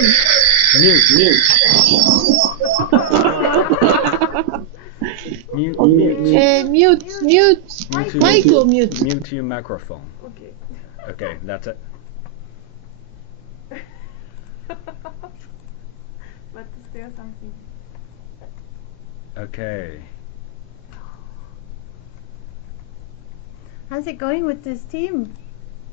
Mute. Michael, mute. Mute your microphone. Okay. Okay, that's it. But still something. Okay. How's it going with this team?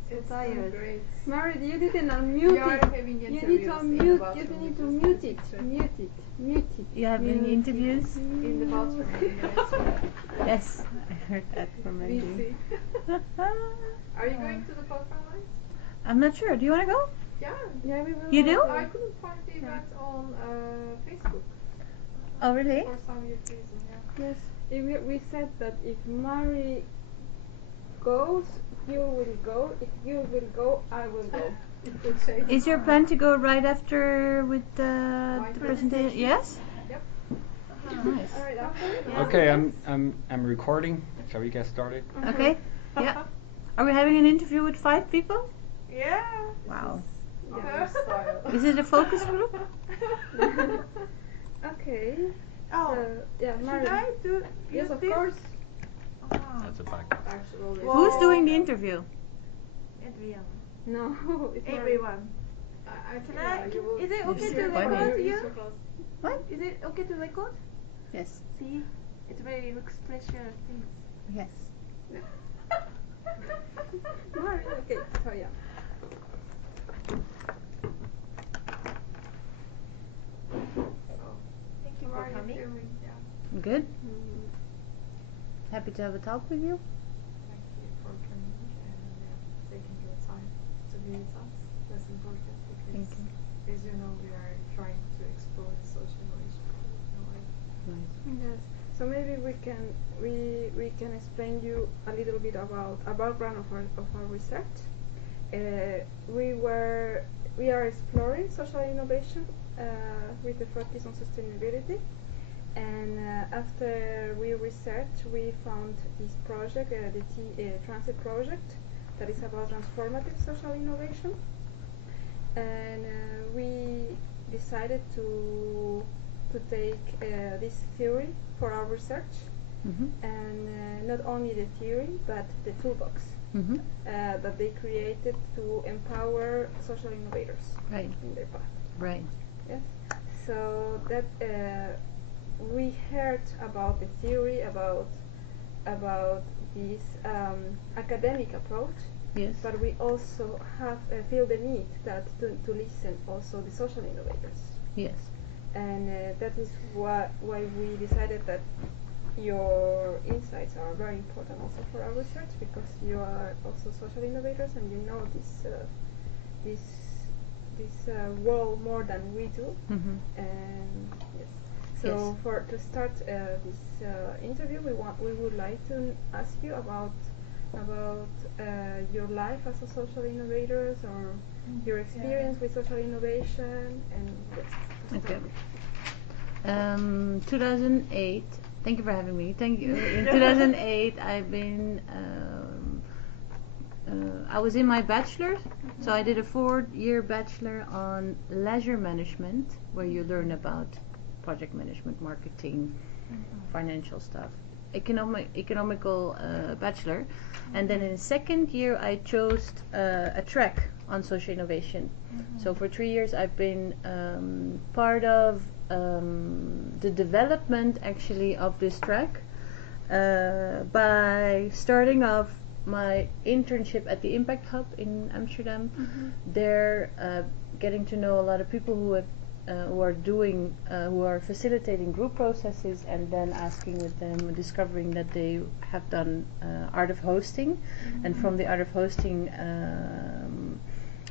It's tired. Great. Mary, you didn't unmute We are it. having You need to interviews in the unmute. bathroom. You need to Just mute to it. check. Mute it. Mute it. You have any interviews? In the bathroom. Yes, I heard that from Andy. Busy. Are you going to the podcast live? I'm not sure. Do you want to go? Yeah. Yeah, we will. You do? I couldn't find the event on Facebook. Oh, really? For some weird reason, yeah. Yes. We said that if Mary goes, you will go. If you will go, I will go. It could change. Is your plan to go right after with the presentation? Yes? Yep. Nice. Alright, after? Yeah. Okay, I'm recording. Shall we get started? Okay. Yeah. Are we having an interview with 5 people? Yeah. Wow. Our style. Is it a focus group? Okay. Oh, Yeah, Mary. should I do? Yes, of this? course. That's a backup. Actually. Who's doing the interview? Everyone. No, it's Mary. Everyone. I Can think I- you will. is it okay You're to funny. record You're you? so close. What? Is it okay to record? Yes. See, it's very expressive things. Yes. Mary, okay, so yeah. Thank you for coming. Yeah. Good. Mm, Happy to have a talk with you. Thank you for coming and taking your time to be with us. That's important because, Thank you. as you know, we are trying to explore the social relationship in life. Nice. Yes. So maybe we can explain you a little bit about a background of our research. We are exploring social innovation with the focus on sustainability, and after we researched, we found this project, the Transit project, that is about transformative social innovation, and we decided to take this theory for our research, and not only the theory but the toolbox that they created to empower social innovators Right. in their path. Right. Yes. So that we heard about the theory about this academic approach, Yes. but we also have feel the need that to listen also the social innovators, Yes. and that is why we decided that your insights are very important also for our research, because you are also social innovators and you know this world more than we do. And yes, so to start this interview, we would like to ask you about your life as a social innovator, or your experience with social innovation, and yes. Okay. 2008. Thank you for having me. Thank you. In 2008, I was in my bachelor's, so I did a 4-year bachelor on leisure management, where you learn about project management, marketing, financial stuff, economical bachelor. And then in the second year, I chose a track on social innovation. So for 3 years, I've been part of the development actually of this track by starting off my internship at the Impact Hub in Amsterdam. There, getting to know a lot of people who are facilitating group processes, and then asking with them, discovering that they have done art of hosting, and from the art of hosting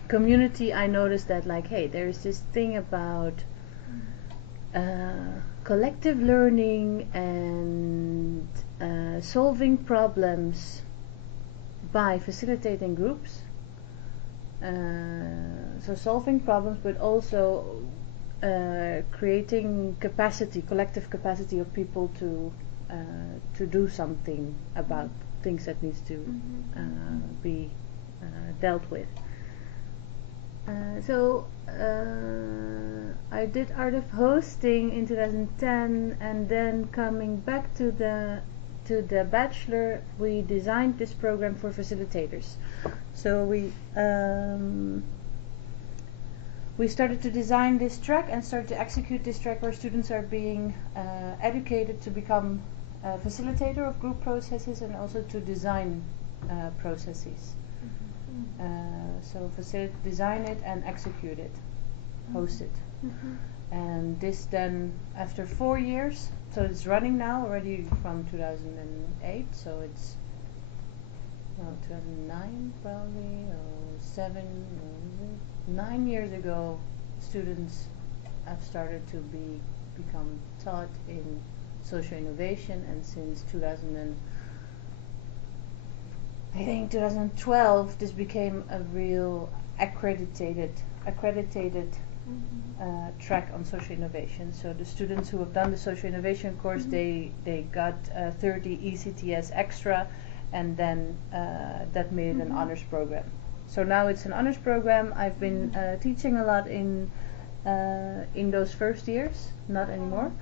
community, I noticed that, like, hey, there's this thing about collective learning and solving problems by facilitating groups. So solving problems, but also creating capacity, collective capacity of people to do something about things that needs to be dealt with. I did art of hosting in 2010, and then coming back to the bachelor, we designed this program for facilitators. So we started to design this track and started to execute this track where students are being educated to become a facilitator of group processes and also to design processes. So design it and execute it, host it. And this then, after 4 years, so it's running now already from 2008, so it's 2009 probably, or 7, 9 years ago, students have started to become taught in social innovation, and since 2012, this became a real accredited track on social innovation. So the students who have done the social innovation course, they got 30 ECTS extra, and then that made it an honors program. So now it's an honors program. I've been teaching a lot in those first years, not anymore.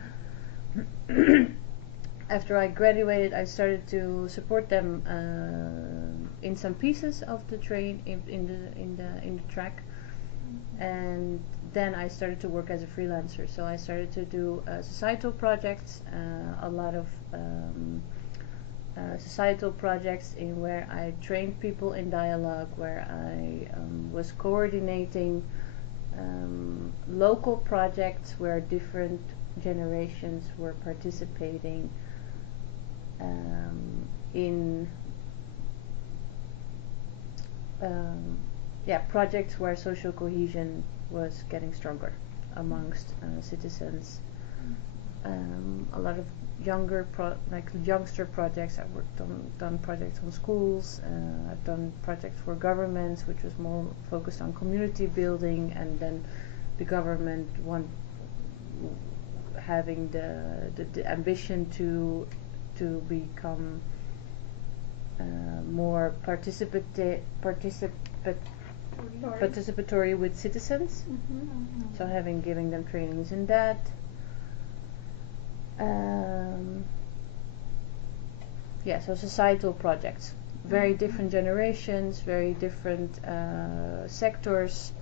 After I graduated, I started to support them in some pieces of the in the track, and then I started to work as a freelancer. So I started to do societal projects, a lot of societal projects in where I trained people in dialogue, where I was coordinating local projects where different generations were participating in projects where social cohesion was getting stronger amongst citizens. A lot of youngster projects. I've done projects on schools. I've done projects for governments, which was more focused on community building, and then the government having the ambition to become more participatory with citizens. So giving them trainings in that. So societal projects, very different generations, very different sectors,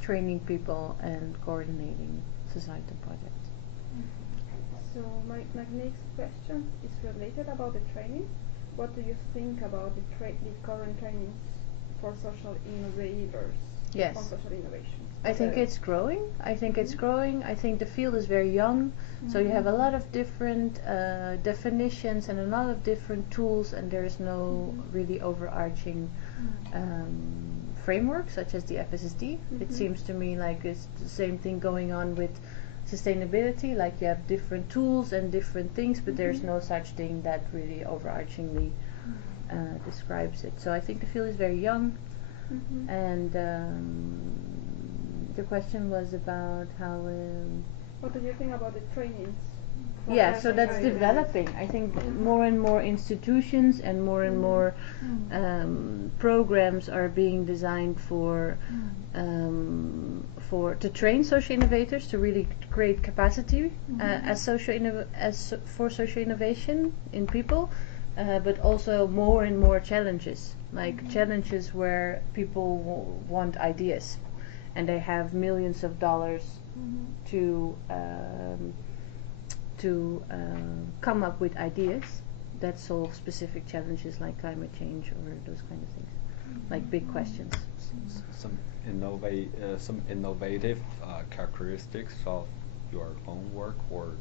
training people and coordinating societal projects. So my next question is related about the training. What do you think about the current trainings for social innovators? Yes. On social innovation. I think it's growing. I think the field is very young, so you have a lot of different definitions and a lot of different tools, and there is no really overarching framework such as the FSSD. It seems to me like it's the same thing going on with sustainability, like you have different tools and different things, but there's no such thing that really overarchingly describes it. So I think the field is very young, and the question was about how... what do you think about the trainings? So that's developing. I think more and more institutions and more programs are being designed for to train social innovators to really create capacity for social innovation in people, but also more and more challenges, like challenges where people want ideas and they have millions of dollars to come up with ideas that solve specific challenges like climate change or those kind of things, like big questions. Some innovative characteristics of your own work or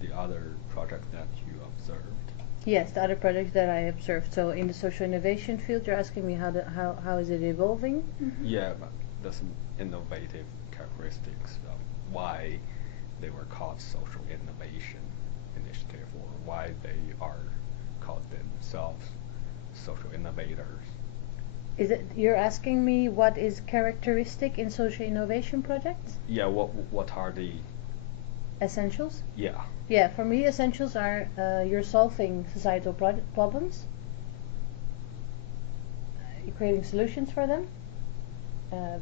the other project that you observed? Yes, the other projects that I observed. So in the social innovation field, you're asking me how is it evolving? Yeah, but there's some innovative characteristics of why they were called social innovation initiative, or why they are called themselves social innovators. Is it you're asking me what is characteristic in social innovation projects? Yeah, what are the essentials? Yeah. Yeah, for me essentials are you're solving societal problems. creating solutions for them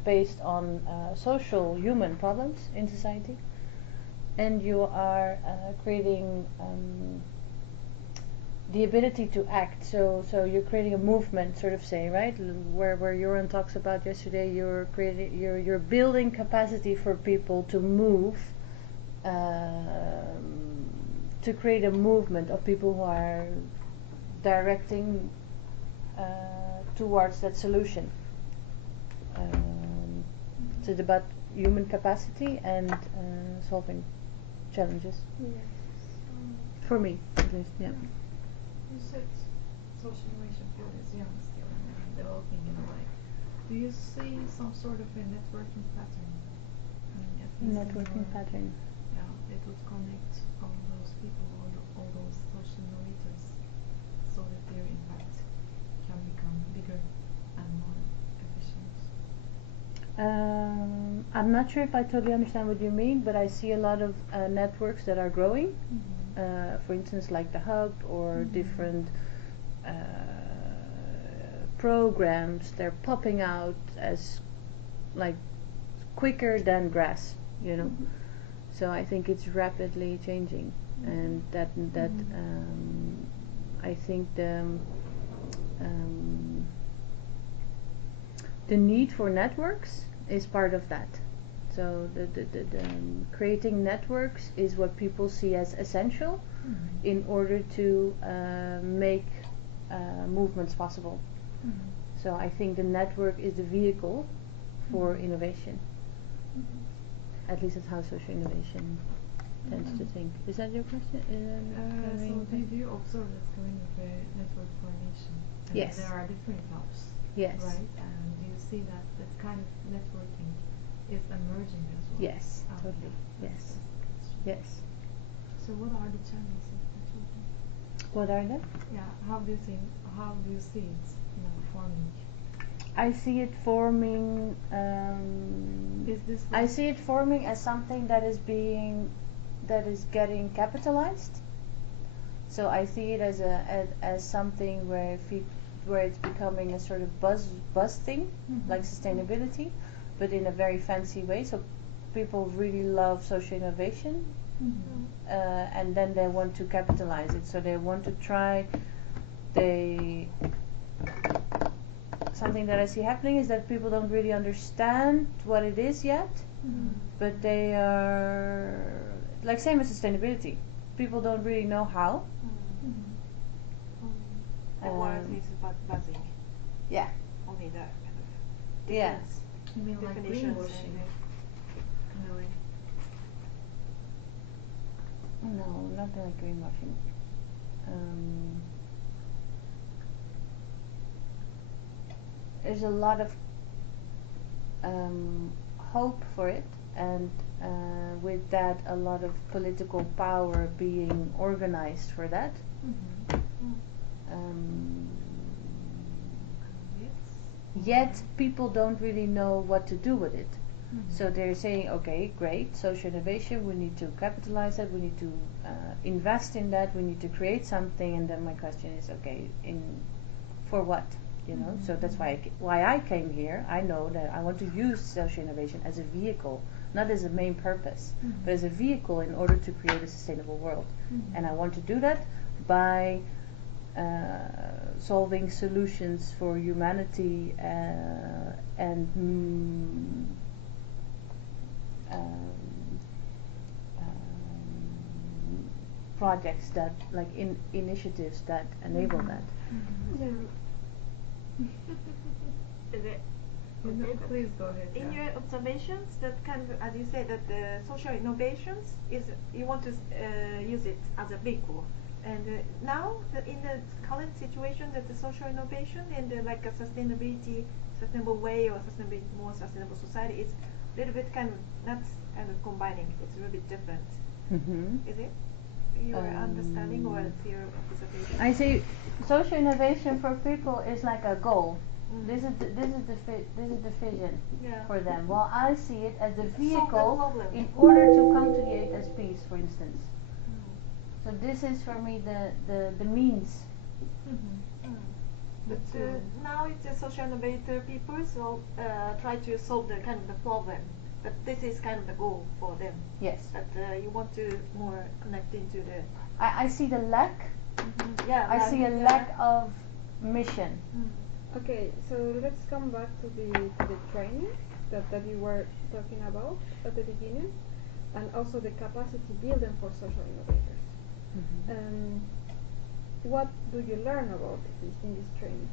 based on social human problems in society, and you are creating the ability to act. So you're creating a movement, sort of say, right? Where Joran talks about yesterday, you're building capacity for people to move, to create a movement of people who are directing towards that solution. So it's about human capacity and solving challenges. Yes. For me, at least, yeah. You said social innovation field is young still and developing in a way. Do you see some sort of a networking pattern? I mean, at least Networking pattern. Yeah, it would connect all those people, all those social innovators, so that their impact can become bigger and more efficient. I'm not sure if I totally understand what you mean, but I see a lot of networks that are growing. For instance, like the Hub or different programs. They're popping out as like quicker than grass, you know. So I think it's rapidly changing, and that I think the need for networks is part of that. So the creating networks is what people see as essential in order to make movements possible. So I think the network is the vehicle for innovation. At least that's how social innovation tends to think. Is that your question? So do you observe that's going with a network formation? And Yes. there are different hubs. Yes. Right? And do you see that that kind of networking is emerging as well? Yes, totally. Yes. Yes. So what are the challenges that you think? What are they? Yeah, how do you see it, forming? I see it forming. Is this I see it forming as something that is getting capitalized. So I see it as something where it's becoming a sort of buzz thing, like sustainability, but in a very fancy way. So people really love social innovation, and then they want to capitalize it. So they want to try. Something that I see happening is that people don't really understand what it is yet, but they are like same as sustainability. People don't really know how. The word is buzzing. Yeah. Only the kind of Yeah. difference. You mean like Definitions greenwashing? In a way. No, not like greenwashing. There's a lot of hope for it, and with that, a lot of political power being organized for that. Yet people don't really know what to do with it. So they're saying, okay, great, social innovation, we need to capitalize that, we need to invest in that, we need to create something, and then my question is, okay, for what? You know, so that's why I came here. I know that I want to use social innovation as a vehicle, not as a main purpose, but as a vehicle in order to create a sustainable world. And I want to do that by solving solutions for humanity and projects that, like initiatives that enable that. Please go ahead. In your observations, that kind of, as you say, that the social innovations is you want to use it as a vehicle, and now in the current situation, that the social innovation and like a sustainable way or more sustainable society is a little bit kind of not kind of combining. It's a little bit different. Is it your understanding or your observation? I see social innovation for people is like a goal. This is the vision for them. While I see it as a vehicle in order to come to the 8 S's, for instance. So this is for me the means. But now it's a social innovator people, so try to solve the kind of the problem. But this is kind of the goal for them. Yes. But you want to more connect into the. I see the lack. Yeah. I see a lack of mission. Okay, so let's come back to the training that you were talking about at the beginning, and also the capacity building for social innovators. What do you learn about this in these trainings?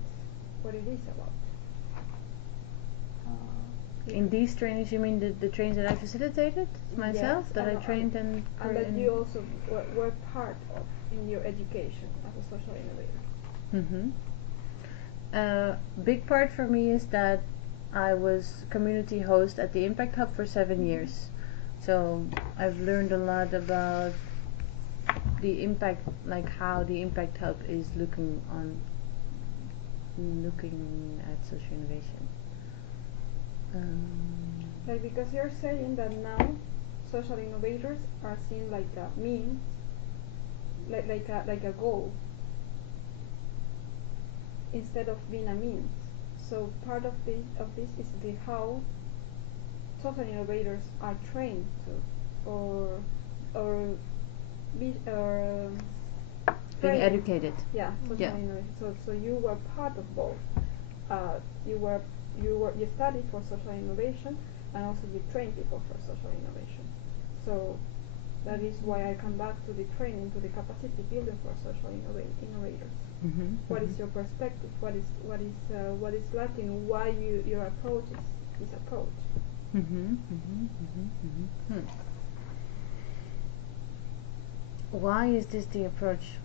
What it is about? In these trainings, you mean the trainings that I facilitated myself, Yes, that I trained and that you also were part of in your education as a social innovator. Big part for me is that I was community host at the Impact Hub for 7 years. So I've learned a lot about the impact, like how the Impact Hub is looking at social innovation. Like, because you're saying that now social innovators are seen like a means, like a goal, instead of being a means. So part of this is the how social innovators are trained to, or being educated. Yeah, social innovation. So you were part of both. You studied for social innovation, and also you train people for social innovation. So that is why I come back to the training, to the capacity building for social innovators. What is your perspective? What is lacking? Why your approach is this approach? Why is this the approach?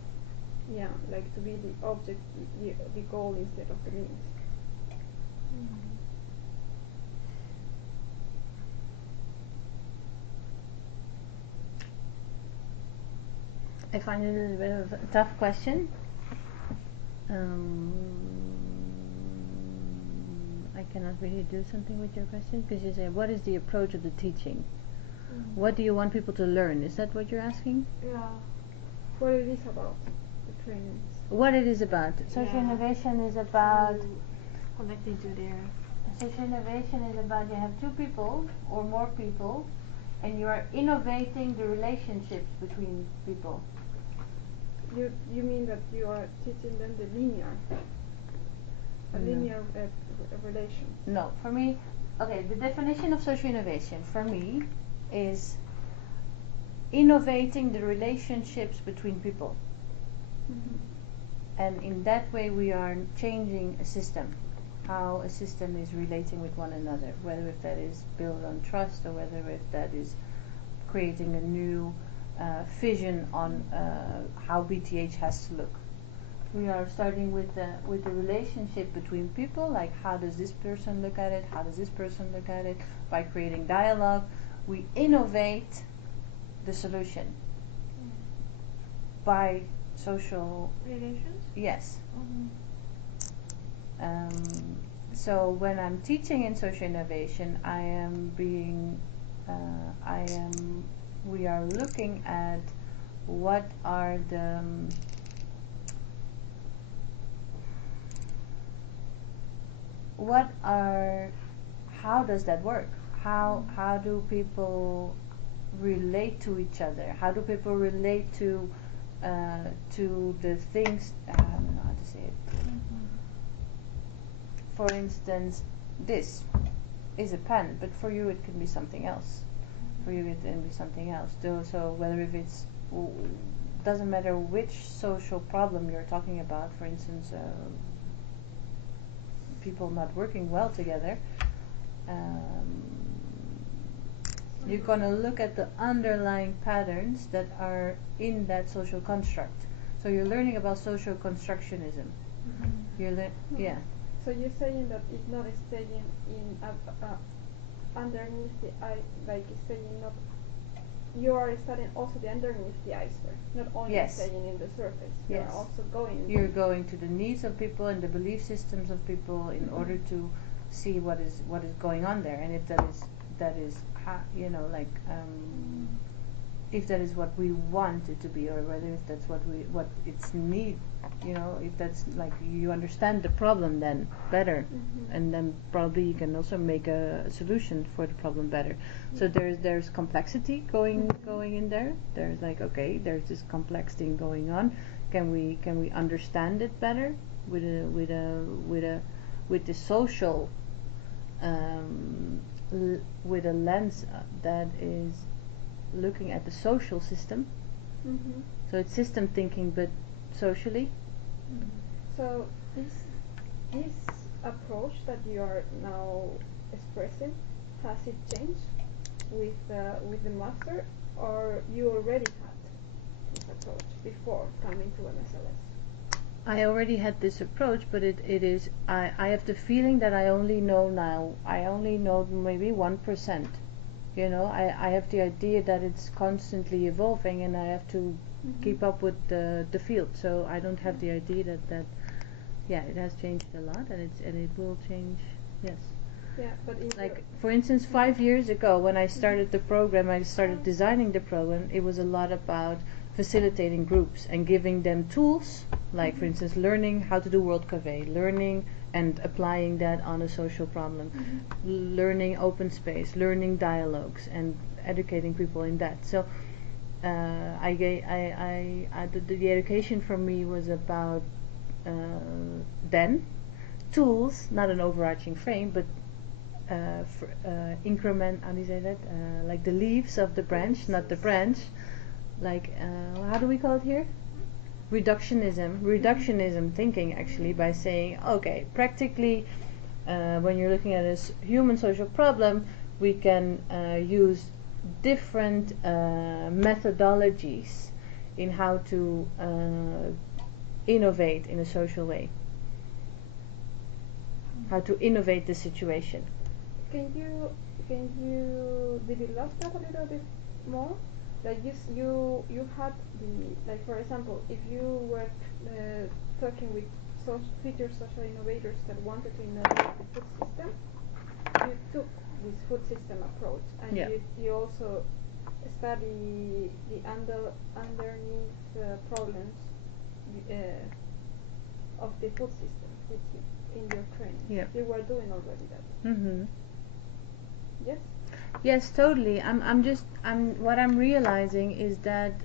Yeah, like to be the object, the goal instead of the means. I find it a little bit of a tough question. I cannot really do something with your question, because you say, what is the approach of the teaching? What do you want people to learn? Is that what you're asking? Yeah. What it is about, the trainings. What it is about. Social innovation is about connecting to their. Social innovation is about, you have two people or more people, and you are innovating the relationships between people. You mean that you are teaching them the linear relation? No, for me, okay, the definition of social innovation for me is innovating the relationships between people. And in that way we are changing a system, how a system is relating with one another, whether if that is built on trust, or whether if that is creating a new vision on how BTH has to look. We are starting with the relationship between people, like how does this person look at it, how does this person look at it. By creating dialogue, we innovate the solution by social relations. Yes. So when I'm teaching in social innovation, we are looking at how does that work? How do people relate to each other? How do people relate to the things? I don't know how to say it. For instance, this is a pen, but for you it can be something else. For you it can be something else. So whether if it's doesn't matter which social problem you're talking about. For instance, people not working well together. You're going to look at the underlying patterns that are in that social construct. So you're learning about social constructionism. Yeah. So you're saying that it's not staying in underneath the like staying not. You are studying also the underneath the iceberg, not only staying in the surface. Yes. You're also going. You're going to the needs of people and the belief systems of people in order to see what is going on there, and if that is if that is what we want it to be, or whether if that's what it's need, if that's like you understand the problem then better, and then probably you can also make a solution for the problem better. So there's complexity going in there. There's like, okay, there's this complex thing going on. Can we understand it better with the social with a lens that is looking at the social system. So it's system thinking, but socially. So this approach that you are now expressing, has it changed with the master, or you already had this approach before coming to MSLS? I already had this approach, but it is I have the feeling that I only know maybe 1%. I have the idea that it's constantly evolving, and I have to keep up with the field. So I don't have the idea that it has changed a lot, and it will change. Yes. Yeah, but like for instance, 5 years ago when I started the program, I started designing the program. It was a lot about facilitating groups and giving them tools, like for instance, learning how to do World Cafe, learning and applying that on a social problem, learning open space, learning dialogues, and educating people in that. So the education for me was about then tools, not an overarching frame, but increment. How do you say that? Like the leaves of the branch, not the branch. Like how do we call it here? Reductionism thinking, actually, by saying, okay, practically when you're looking at a human social problem, we can use different methodologies in how to innovate in a social way, how to innovate the situation. Can you develop that a little bit more? Like you had like, for example, if you were talking with future social innovators that wanted to innovate the food system, you took this food system approach, and you also study the underneath problems of the food system with you in your training. You were doing already that. Yes. Yes, totally. What I'm realizing is that,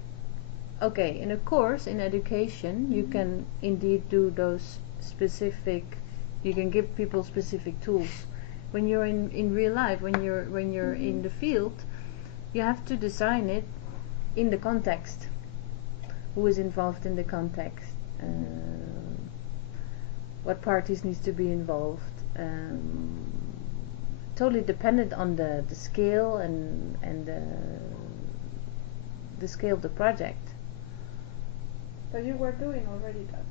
okay, in a course in education, you can indeed do those specific. You can give people specific tools. When you're in real life, when you're in the field, you have to design it in the context. Who is involved in the context? What parties needs to be involved? Totally dependent on the scale and the scale of the project. But you were doing already that,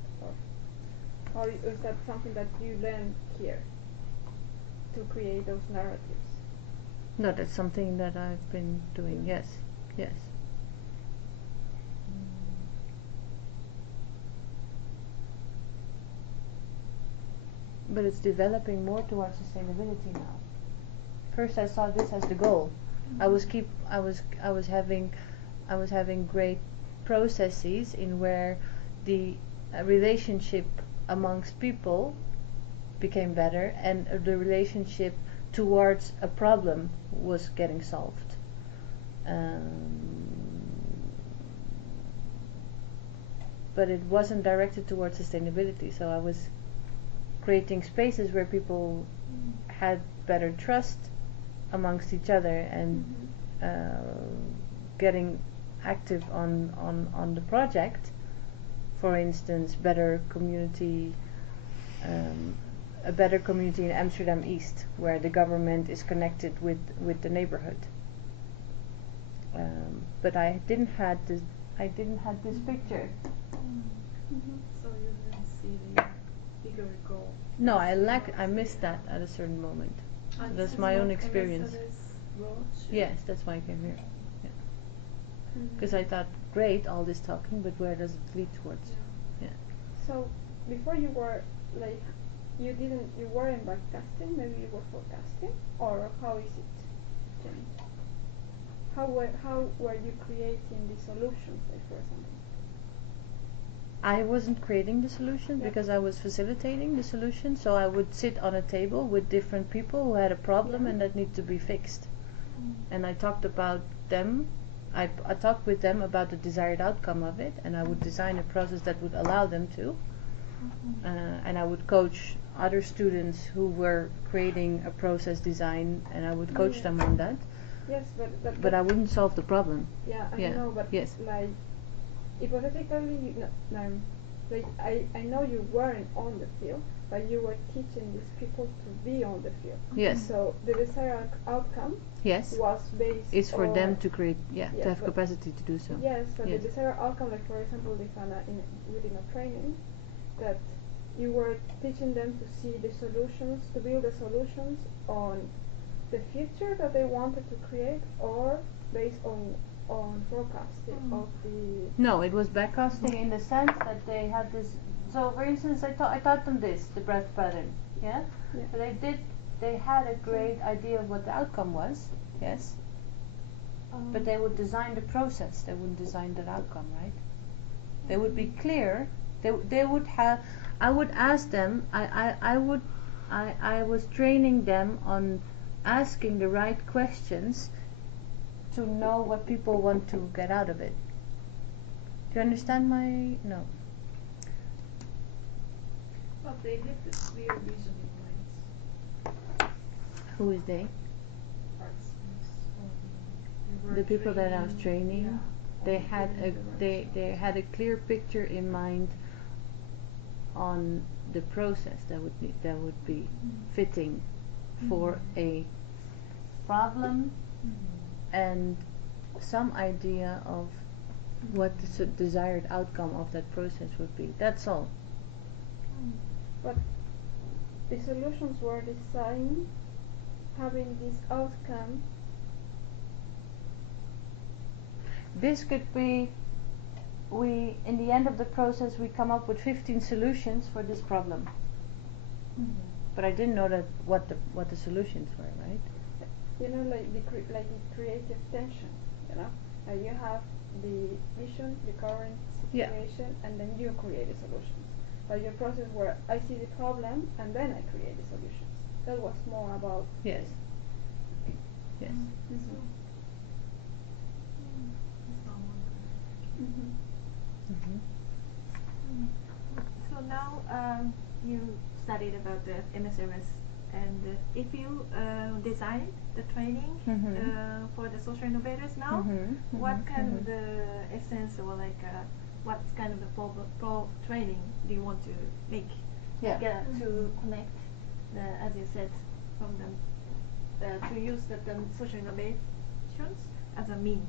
or is that something that you learned here to create those narratives? No, that's something that I've been doing. Yes. But it's developing more towards sustainability now. First, I saw this as the goal. I was having great processes in where the relationship amongst people became better, and the relationship towards a problem was getting solved. But it wasn't directed towards sustainability, so I was creating spaces where people had better trust amongst each other, and getting active on the project. For instance, a better community in Amsterdam East, where the government is connected with the neighborhood. But I didn't have this picture. So you didn't see the bigger goal? No, I missed that at a certain moment. So that's my own experience. Yes, that's why I came here. Because I thought, great, all this talking, but where does it lead towards? So before you were like, you weren't backcasting, maybe you were forecasting, or how is it changed? how were you creating the solutions, like for example? I wasn't creating the solution Yeah. because I was facilitating the solution. So I would sit on a table with different people who had a problem Yeah. and that needed to be fixed. And I talked about them. I talked with them about the desired outcome of it, and I would design a process that would allow them to. And I would coach other students who were creating a process design, and I would coach Yeah. them on that. Yes, But I wouldn't solve the problem. yeah, I Yeah. know, but Yes. like hypothetically, no, like I know you weren't on the field, but you were teaching these people to be on the field. Yes. So the desired outcome Yes. was based It's for on them to create, Yes, to have but- capacity to do so. Yes, but Yes. the desired outcome, like for example, within a training, that you were teaching them to see the solutions, to build the solutions on the future that they wanted to create, or based on forecasting of the. No, it was backcasting in the sense that they had this. So, for instance, I taught them this, the breath pattern. Yeah. Yeah. So they had a great idea of what the outcome was. Yes. But they would design the process. They wouldn't design that outcome, right? They would be clear. They would have. I would ask them. I was training them on asking the right questions to know what people want to get out of it. Do you understand my no? But they had this clear vision in mind. Who is they? Participants or you were The people that I was training. Yeah. They on had a doing the they had a clear picture in mind on the process that would be fitting for a problem and some idea of what the desired outcome of that process would be. That's all. But the solutions were designed having this outcome. This could be we in the end of the process we come up with 15 solutions for this problem. But I didn't know that what the solutions were, right? You know, like the creative tension. You know, you have the vision, the current Yeah. situation, and then you create the solutions. But your process where I see the problem and then I create the solutions. That was more about. Yes. Yes. So now you studied about the MSRS, and if you design the training for the social innovators now, what kind of the essence or like what kind of the pro training do you want to make? Yeah. Like, to connect, as you said, from them to use the social innovations as a means.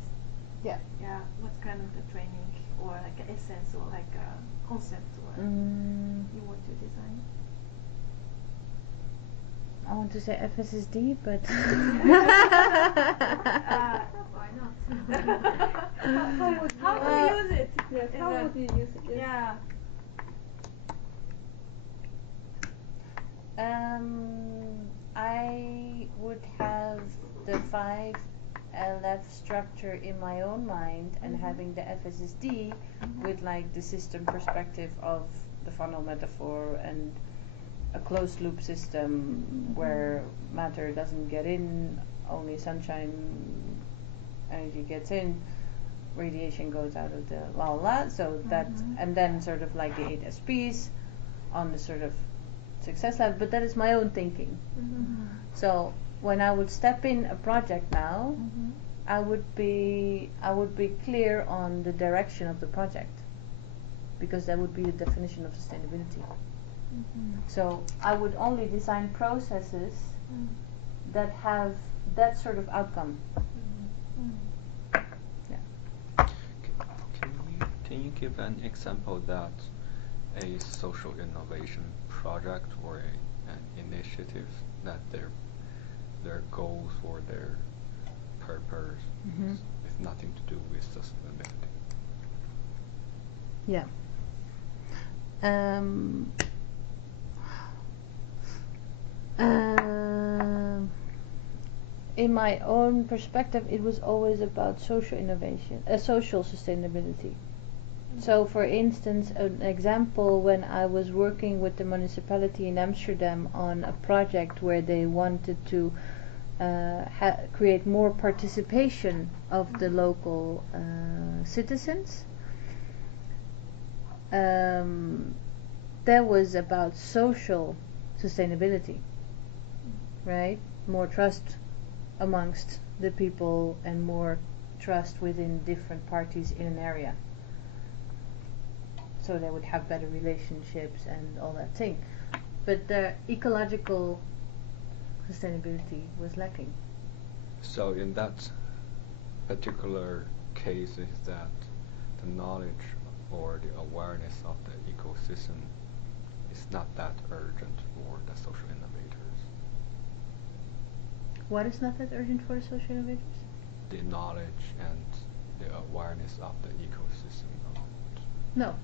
Yeah. Yeah. What kind of the training or like a essence or like a concept or you want to design? I want to say FSSD, but Why not? How do you use it? Yes. Is How a- would you use it? Yes. Yeah. I would have the 5LF structure in my own mind and having the FSSD with like the system perspective of the funnel metaphor and a closed loop system where matter doesn't get in, only sunshine energy gets in, radiation goes out of the la la, so that and then sort of like the 8 SPs on the sort of success level, but that is my own thinking. So when I would step in a project now, I would be clear on the direction of the project, because that would be the definition of sustainability. So I would only design processes that have that sort of outcome. Can you give an example that a social innovation project or an initiative that their goals or their purpose is nothing to do with sustainability? Yeah. in my own perspective, it was always about social innovation, social sustainability. So, for instance, an example, when I was working with the municipality in Amsterdam on a project where they wanted to create more participation of the local citizens, that was about social sustainability, right? More trust amongst the people and more trust within different parties in an area, so they would have better relationships and all that thing. But the ecological sustainability was lacking. So in that particular case, is that the knowledge or the awareness of the ecosystem is not that urgent for the social innovators. What is not that urgent for the social innovators? The knowledge and the awareness of the ecosystem around. No.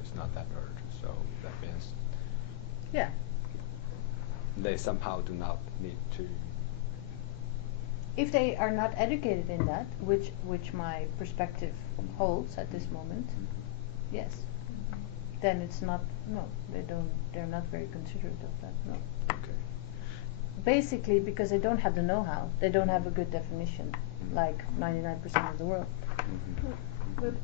It's not that urgent. So that means Yeah. they somehow do not need to. If they are not educated in that, which my perspective holds at this moment, yes, then it's not. No, they're not very considerate of that. No. Okay. Basically, because they don't have the know-how, they don't have a good definition, like 99% of the world. Mm-hmm. But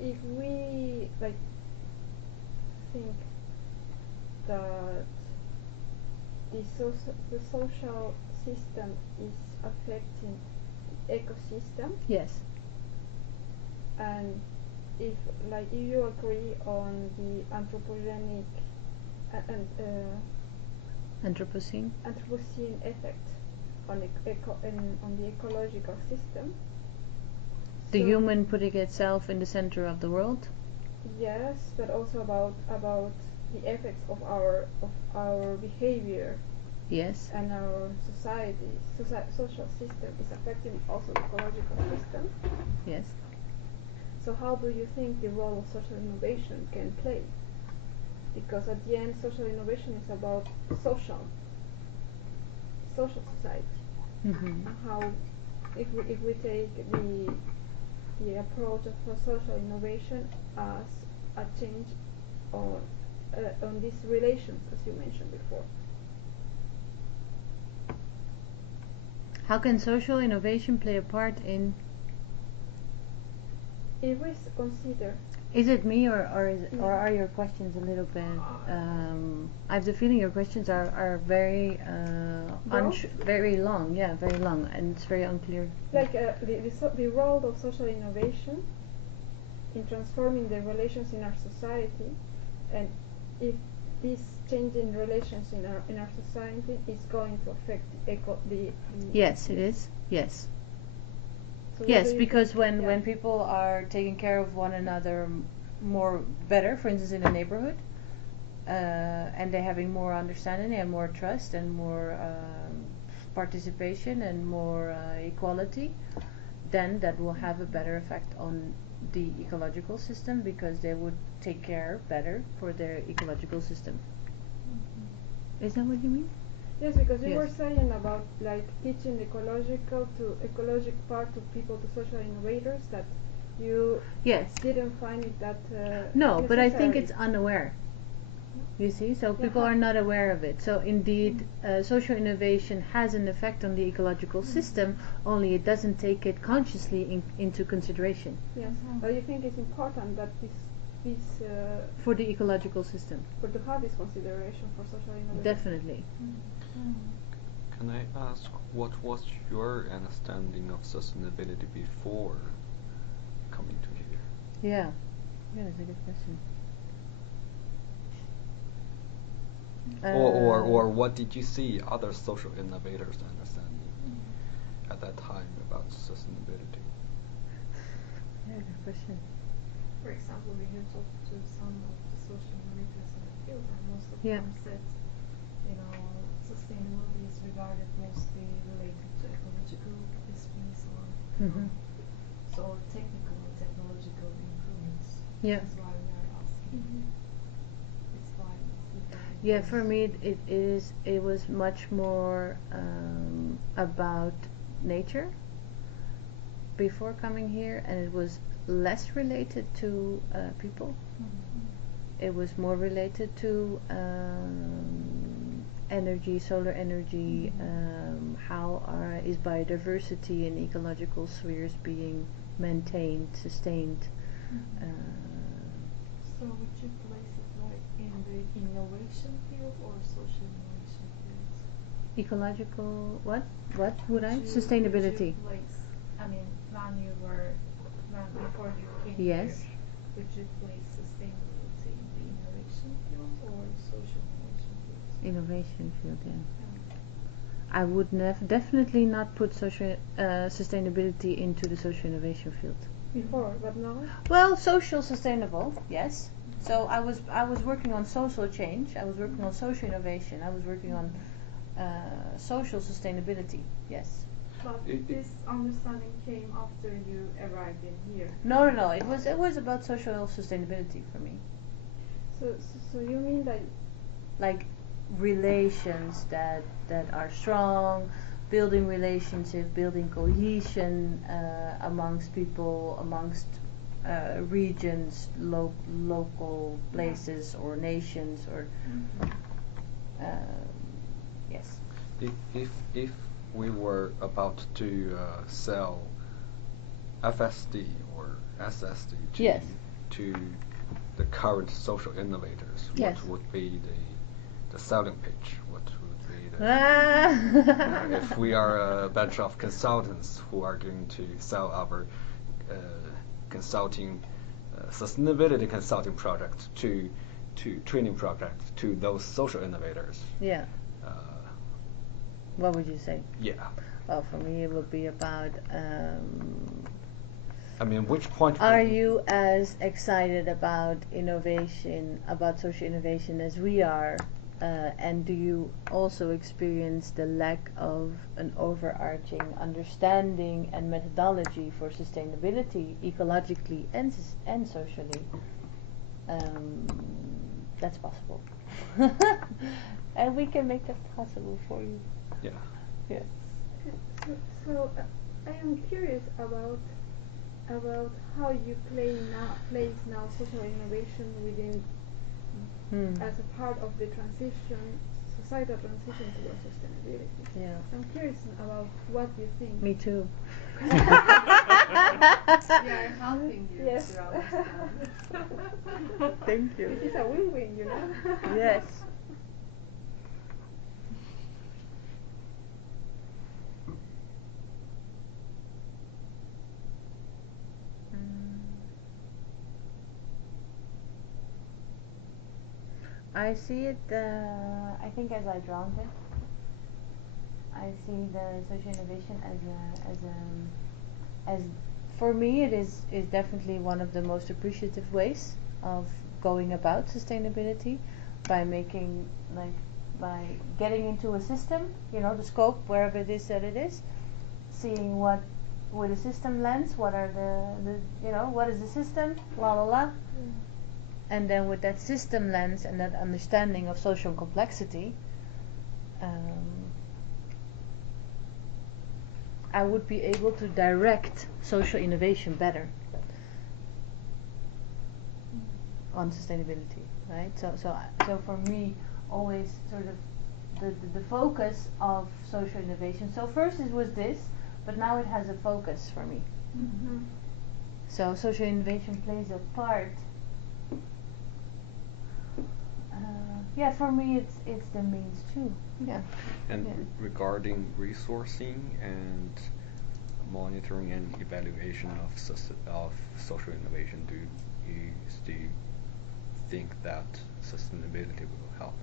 if we like think that the social system is affecting the ecosystem, Yes. and if you agree on the anthropogenic and Anthropocene. Anthropocene effect on the ecological system. The So human putting itself in the center of the world. yes, but also about the effects of our behavior Yes. and our social system is affecting also the ecological system. Yes. So how do you think the role of social innovation can play? Because at the end, social innovation is about social society. Mm-hmm. And how, if we take the approach of social innovation as a change on these relations, as you mentioned before. How can social innovation play a part in? If we consider. Is it me or are your questions a little bit? I have the feeling your questions are very very long. Yeah, very long, and it's very unclear. Like the role of social innovation in transforming the relations in our society, and if this change in relations in our society is going to affect the Yes, it is. Yes. So Yes, because when people are taking care of one another more better, for instance in a neighborhood, and they're having more understanding and more trust and more participation and more equality, then that will have a better effect on the ecological system, because they would take care better for their ecological system. Is that what you mean? Yes, because you Yes. were saying about like teaching the ecologic part to people, to social innovators, that you Yes. didn't find it that No, but I think necessary. it's unaware. You see, so Yeah, people are not aware of it. So indeed, social innovation has an effect on the ecological system, only it doesn't take it consciously into consideration. Yes, but you think it's important that this For the ecological system. for to have this consideration for social innovation. Definitely. Can I ask, what was your understanding of sustainability before coming to here? Yeah. Yeah, that's a good question. Or what did you see other social innovators understanding at that time about sustainability? Yeah, good question. For example, we have talked to some of the social innovators in the field, and most of Yeah. them said, sustainability is regarded mostly related to ecological aspects or so technical or technological improvements. Yeah. That's why we are asking. It's why it's Yeah, for me it was much more about nature before coming here, and it was less related to people. It was more related to energy, solar energy, how is biodiversity and ecological spheres being maintained, sustained. So would you place it like in the innovation field or social innovation field? Ecological, what would I? Would Sustainability. you place, I mean, before you came Yes. here, would you place sustainability in the innovation field or social innovation field? Innovation field, yeah. I would definitely not put social sustainability into the social innovation field. Before, but now? Well, social sustainable, yes. So I was working on social change. I was working on social innovation. I was working on social sustainability. Yes. But this understanding came after you arrived in here. No. It was about social sustainability for me. So you mean that Like relations that are strong, building relationship, building cohesion amongst people, amongst regions, local places or nations, or yes. If we were about to sell FSD or SSD Yes. to the current social innovators, Yes. what would be the selling pitch? What would be the if we are a bunch of consultants who are going to sell our consulting sustainability consulting project to training project to those social innovators. Yeah. What would you say? Yeah. Well, for me, it would be about. I mean, which point? Are you as excited about innovation, about social innovation, as we are? And do you also experience the lack of an overarching understanding and methodology for sustainability, ecologically and socially? That's possible. And we can make that possible for you. Yeah. Yeah. So I am curious about how you place now social innovation within as a part of the societal transition towards sustainability. Yeah. I'm curious about what you think. Me too. We are helping you Yes. to understand. Thank you. It is a win-win, you know. Yes. I see it, I think, as I drowned it. I see the social innovation as for me, it is definitely one of the most appreciative ways of going about sustainability, by making, by getting into a system, the scope, wherever it is that it is, seeing what, with a system lens, what are what is the system, la la la. And then with that system lens and that understanding of social complexity, I would be able to direct social innovation better on sustainability, right? So for me, always sort of the focus of social innovation. So first it was this, but now it has a focus for me. Mm-hmm. So social innovation plays a part. Yeah, for me it's the means too. Yeah. And Yeah. regarding resourcing and monitoring and evaluation of social innovation, do you still think that sustainability will help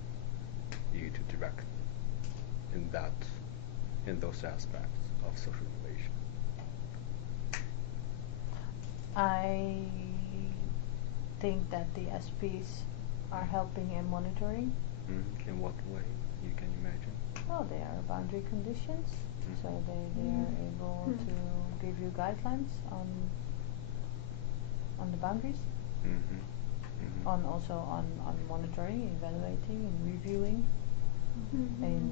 you to direct in those aspects of social innovation? I think that the SPs are helping in monitoring. In what way you can imagine? Oh, they are boundary conditions, so they are able to give you guidelines on the boundaries. on also on monitoring, evaluating, and reviewing, and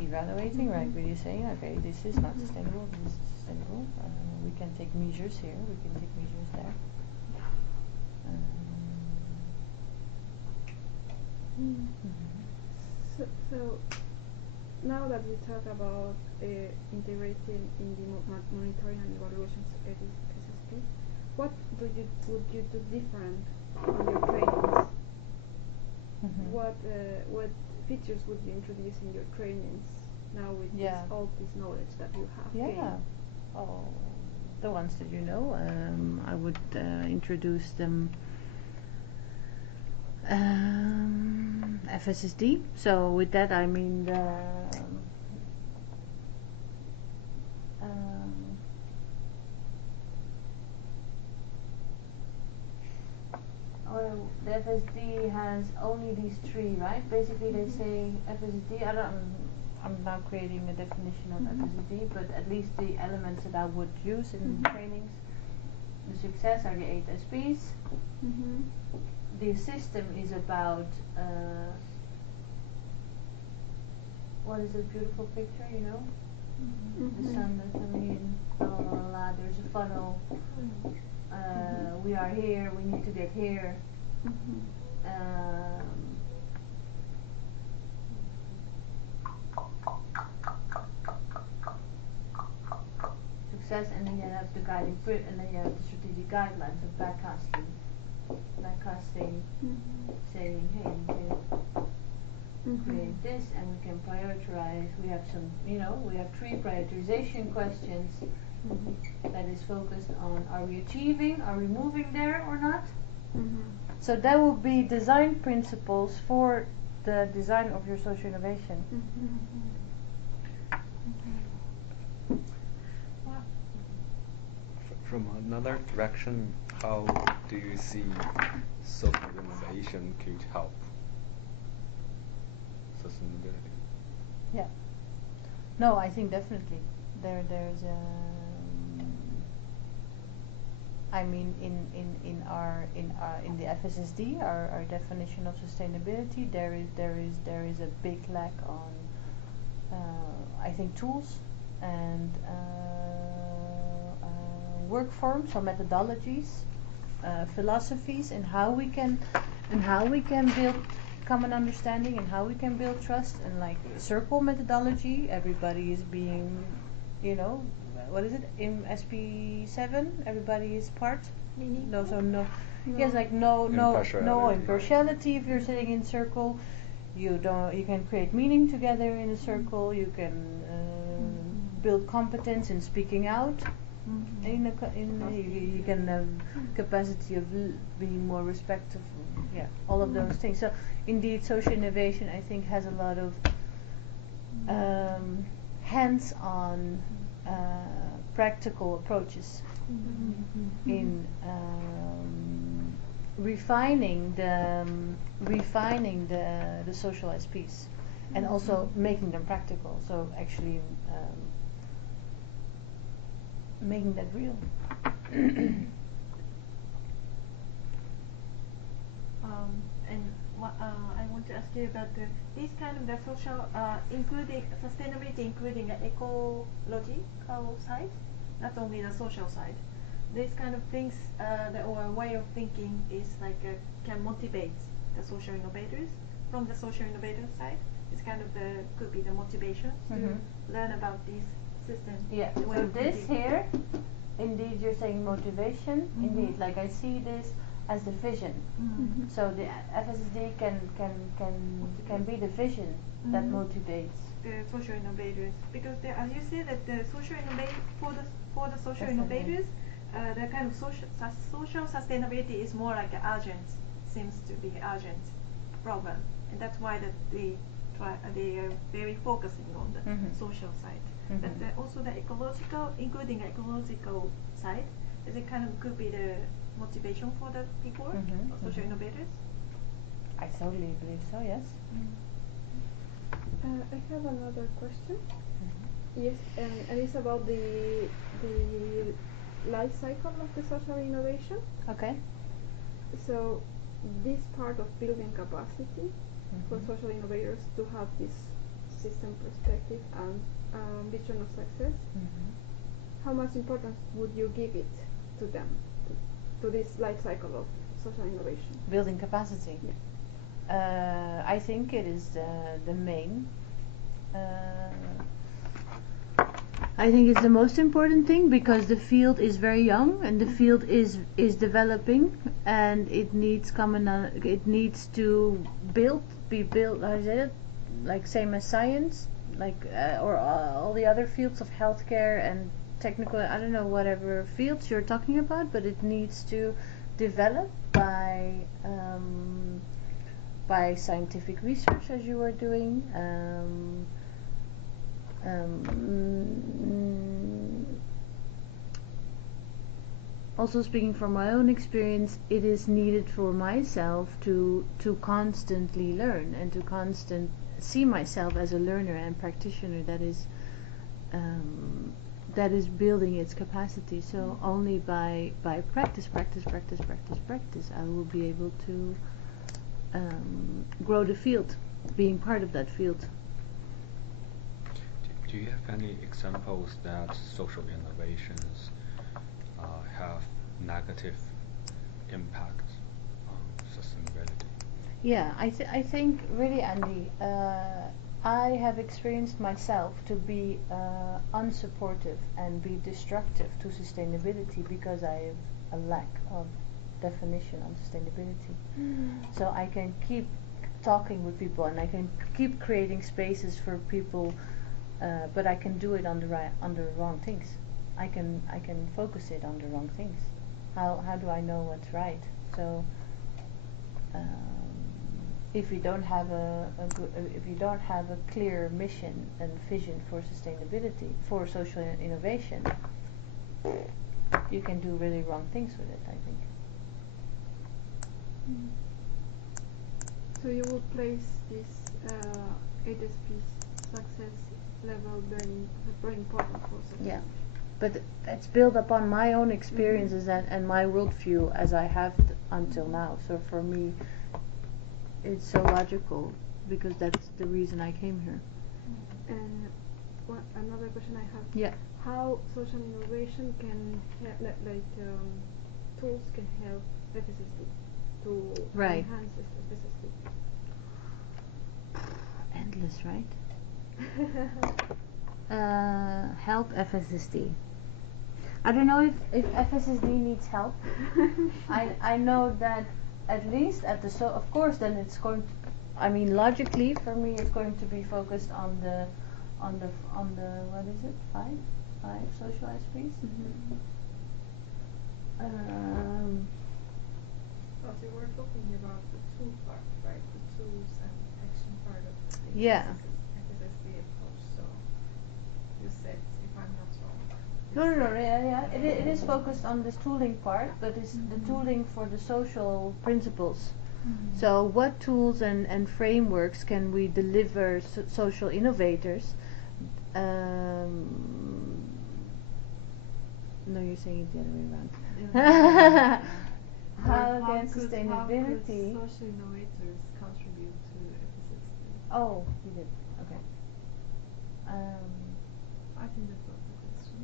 evaluating, right? Where you're saying, okay, this is not sustainable, this is sustainable. We can take measures here, we can take measures there. So now that we talk about integrating in the monitoring and evaluations SSP, what would you do different on your trainings? What features would you introduce in your trainings now with all this knowledge that you have gained? Oh, the ones that you know, I would introduce them. FSSD. So with that I mean the FSD has only these three, right? Basically they say FSD. I'm now creating a definition of FSD, but at least the elements that I would use in trainings. The success are the 8 SPs. The system is about what is this beautiful picture, you know? The sun that's coming in, there's a funnel, we are here, we need to get here. Success, and then you have the guiding and then you have the strategic guidelines of backcasting, saying, hey, we can create this and we can prioritize. We have some, we have 3 prioritization questions that is focused on, are we achieving, are we moving there or not? So that will be design principles for the design of your social innovation. From another direction, how do you see social innovation could help sustainability? Yeah. No, I think definitely there's I mean in the FSSD, our definition of sustainability, there is a big lack on I think tools and work forms or methodologies, philosophies, and how we can build common understanding and how we can build trust. And like circle methodology, everybody is being, what is it in SP7? Everybody is part. No, so no. Yes, like no impartiality. If you're sitting in circle, you can create meaning together in a circle. You can build competence in speaking out. You can have capacity of being more respectful. Yeah, all of those things. So indeed, social innovation, I think, has a lot of hands-on practical approaches in refining the social SPs and also making them practical. So actually making that real. I want to ask you about these kind of the social, including sustainability, including the ecological side, not only the social side. These kind of things, or way of thinking is like can motivate the social innovators from the social innovator side. It's kind of could be the motivation to learn about these systems. Yeah. So this here, indeed, you're saying motivation. Indeed, like I see this as the vision. So the FSSD can be the vision that motivates the social innovators, because as you say that the social for the social innovators, the kind of social sustainability is more like urgent, seems to be urgent problem, and that's why that they are very focusing on the social side. But also the ecological, including ecological side, is it kind of could be the motivation for the people, or social innovators? I totally believe so, yes. I have another question. Yes, and it's about the life cycle of the social innovation. Okay. So this part of building capacity for social innovators to have this system perspective and vision of success, how much importance would you give it to them, to this life cycle of social innovation? Building capacity. I think it is the main. I think it's the most important thing because the field is very young and the field is developing and it needs it needs to be built. How is it? Like same as science, like or all the other fields of healthcare and technical. I don't know whatever fields you're talking about, but it needs to develop by scientific research as you are doing. Also speaking from my own experience, it is needed for myself to constantly learn and to see myself as a learner and practitioner that is building its capacity. So only by practice I will be able to grow the field, being part of that field. Do you have any examples that social innovations have negative impact on sustainability? Yeah, I think really, Andy, I have experienced myself to be unsupportive and be destructive to sustainability because I have a lack of definition on sustainability. So I can keep talking with people and I can keep creating spaces for people, but I can do it on the wrong things. I can focus it on the wrong things. How do I know what's right? So if you don't have a clear mission and vision for sustainability, for social innovation, you can do really wrong things with it, I think. So you would place this 8SP success level very important for success. Yeah, but it's built upon my own experiences and my worldview as I have until now. So for me, it's so logical because that's the reason I came here. And another question I have. Yeah. How social innovation can help, tools can help FSSD to enhance FSSD? Endless, right? Help FSSD. I don't know if FSSD needs help. I know that at least at the of course then it's going to, I mean logically for me it's going to be focused on the what is it, five social SPs. But you were talking about the tool part, right? The tools and action part of the FSSD approach. So you said, if I'm not wrong. No, yeah. It is focused on this tooling part, but it's the tooling for the social principles. So what tools and frameworks can we deliver social innovators? No, you're saying it the other way around. How can sustainability? How could social innovators contribute to FSSD? Oh, you did. Okay. I think that was the question.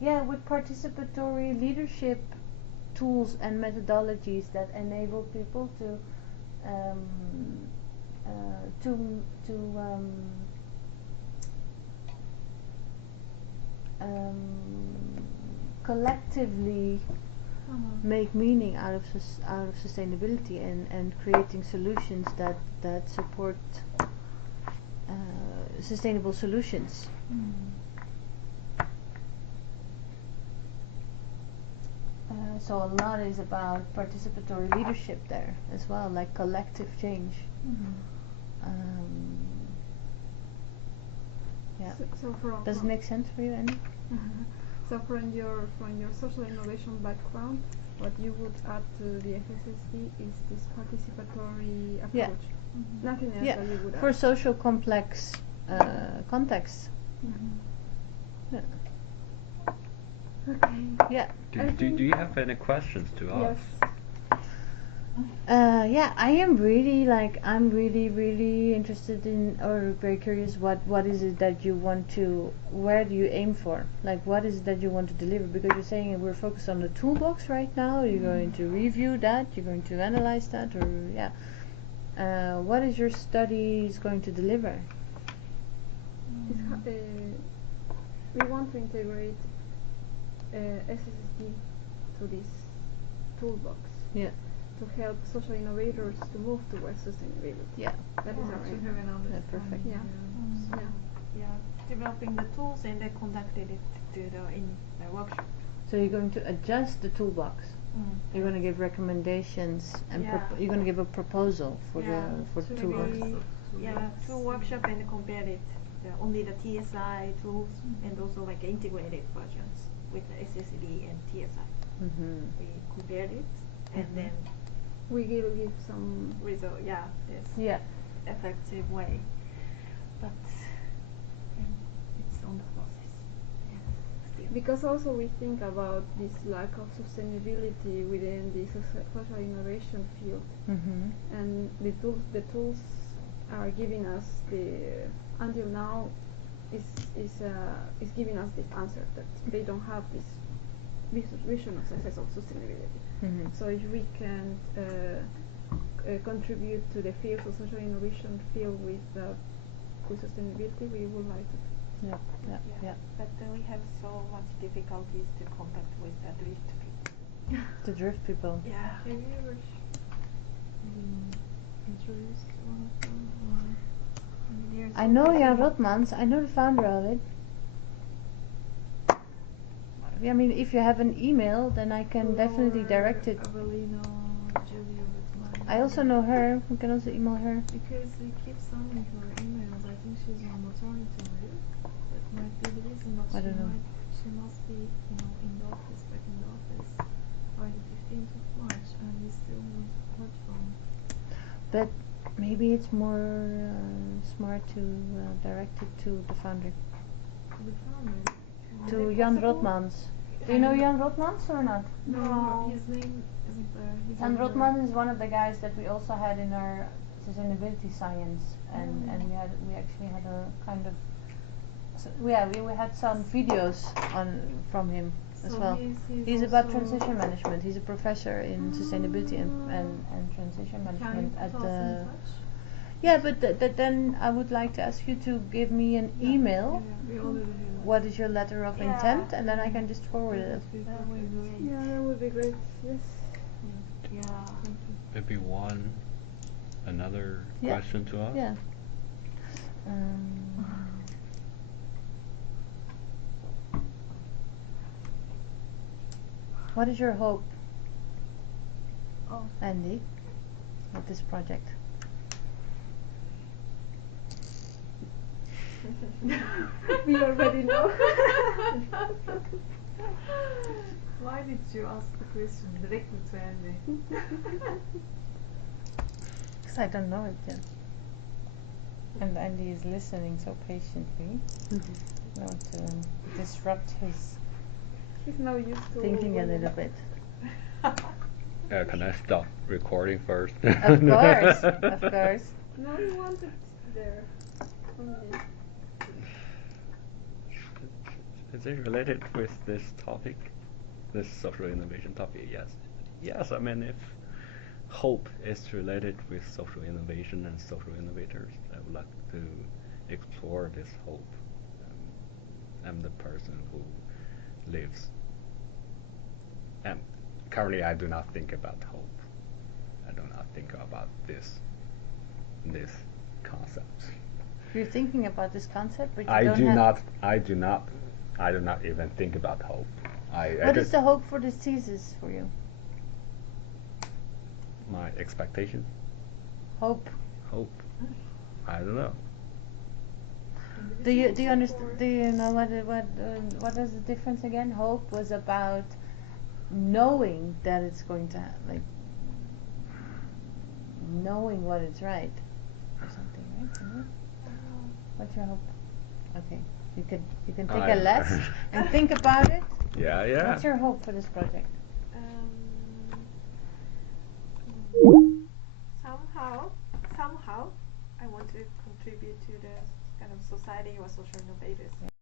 Yeah, with participatory leadership tools and methodologies that enable people to collectively make meaning out of sustainability and creating solutions that support sustainable solutions. So a lot is about participatory leadership there as well, like collective change. Yeah. Does it make sense for you, Andy? So from your social innovation background, what you would add to the FSSD is this participatory approach. Yeah. Nothing else that you would add. For social complex contexts. Yeah. Okay. Yeah. Do you have any questions to us? Yes. Yeah, I am really I'm really interested in, or very curious, what is it that you want to, where do you aim for? Like, what is it that you want to deliver? Because you're saying we're focused on the toolbox right now. You're going to review that. You're going to analyze that, or yeah. What is your studies going to deliver? We want to integrate SSD to this toolbox. Yeah. To help social innovators to move towards sustainability. Yeah. That is our aim. Perfect. Yeah. Yeah, developing the tools and then conducted it to in the workshop. So you're going to adjust the toolbox. You're going to give recommendations and you're going to give a proposal for the toolbox. Through workshop and compare it only the TSI tools and also like integrated versions with the SSD and TSI. We compared it and then we will give some result. This effective way, but it's on the process. Still. Because also we think about this lack of sustainability within the social innovation field, and the tools are giving us until now is giving us this answer that they don't have this vision of success of sustainability. So if we can contribute to the field of social innovation field with sustainability, we would like to. Yeah. But we have so much difficulties to contact with the drift people. The drift people. Yeah. Have you ever introduced one of them? I know Jan Rotmans. I know the founder of it. I mean, if you have an email, then I can definitely direct it. I also know her. We can also email her. Because we keep sending her emails. I think she's on maternity leave. That might be the reason, but I don't know. She must be, in the office, back in the office by the 15th of March, and we still haven't heard from her. But maybe it's more smart to direct it to the founder. To the founder. To Jan Rotmans. Do you know Jan Rotmans or not? No, his name isn't there. Jan Rotmans is one of the guys that we also had in our sustainability science, and we actually had a kind of we had some videos from him as well. He's about transition management. He's a professor in sustainability and transition management at the. Yeah, but then I would like to ask you to give me an email. We already have. What is your letter of intent, and then I can just forward it. That would be great. Yeah, that would be great. Yes. Yeah. Maybe another question to us? Yeah. What is your hope, Andy, with this project? We already know. Why did you ask the question directly to Andy? Because I don't know it yet. And Andy is listening so patiently. Not to disrupt his He's now used to thinking a little bit. Can I stop recording first? Of course, of course. No, he wanted there. Only. Is it related with this topic? This social innovation topic? Yes. Yes, I mean, if hope is related with social innovation and social innovators, I would like to explore this hope. I'm the person who lives. And currently I do not think about hope. I do not think about this concept. You're thinking about this concept, but you I don't do have. not even think about hope. What is the hope for this thesis for you? My expectation? Hope. Hope. I don't know. Do you understand? Do you know what is the difference again? Hope was about knowing that it's going to knowing what is right or something, right? Isn't it? What's your hope? Okay, you can take a less and think about it. Yeah. What's your hope for this project? society or social innovators.